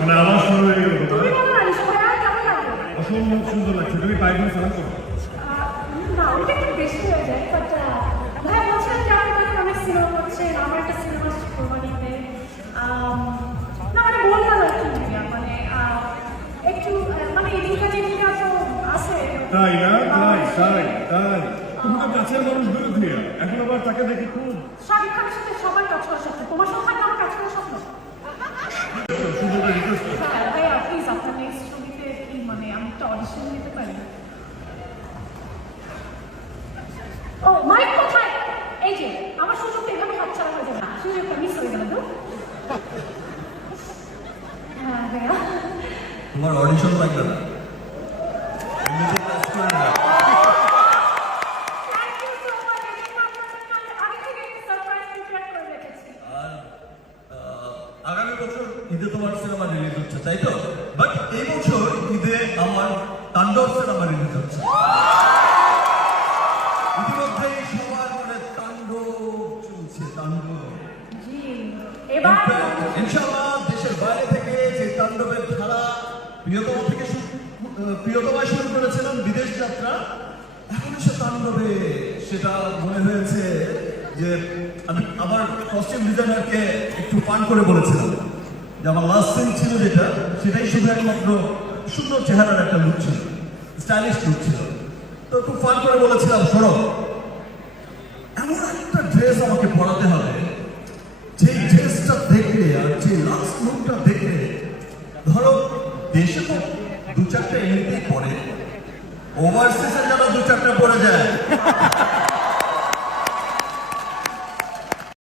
মানে আমার শুরু হয়ে গেল। তুমি বলো না নিশা ভাইয়া কেমন লাগলো? অসম্ভব সুন্দর লাগছে। তুমি পাইবেন সালাম করো। না ওটা একটু বেশি হয়ে যায় বাট ভাই বলছিলাম যে আপনি এখন অনেক সিনেমা করছেন আমার একটা সিনেমা কোরবানিতে না মানে বললাম আর কি মানে একটু মানে এদিনকার যেদিনকা তো আছে তাই না? তাই। তুমি তো কাছের মানুষ বিরোধী। এখন আবার তাকে দেখে খুব শাকিব খানের সাথে সবার কাজ করার স্বপ্ন তোমার সাথে আমার কাজ করার স্বপ্ন সুন্দর রিকোয়েস্ট। হ্যাঁ ভাইয়া প্লিজ আপনার নেক্সট ছবিতে কি মানে আমি একটা অডিশন নিতে পারি ও মাইক কোথায় এই যে আমার সুযোগটা এভাবে হাতছাড়া হয়ে যাবে না সুযোগটা মিস হয়ে গেল তো হ্যাঁ ভাইয়া তোমার অডিশন লাগবে না থ্যাংক ইউ সো মাচ আমি থেকে সারপ্রাইজ প্রিপেয়ার করে রেখেছি আগামী বছর ঈদে তোমার সিনেমা রিলিজ হচ্ছে তাই তো বাট এই বছর ঈদে আমার তাণ্ডব সিনেমা রিলিজ হচ্ছে ইতিমধ্যে সবার মনে তাণ্ডব চলছে তাণ্ডব জি এবার ইনশাআল্লাহ দেশের বাইরে থেকে যে তাণ্ডবের ধারা প্রিয়তমা শুরু করেছিলাম বিদেশ যাত্রা এখন সে তাণ্ডবে সেটা মনে হয়েছে যে আমি আমার কস্টিউম ডিজাইনারকে একটু পান করে বলেছিলাম যে আমার লাস্ট সিন ছিল যেটা সেটাই শুধু একমাত্র সুন্দর চেহারার একটা লুক ছিল স্টাইলিশ লুক ছিল তো একটু ফান করে বলেছিলাম শোনো এমন একটা ড্রেস আমাকে পরাতে হবে যে ড্রেসটা দেখলে আর যে লাস্ট লুকটা দেখলে ধরো দেশে তো দু চারটে এমনিতেই পরে ওভারসিজে যেন দু চারটে পরে যায়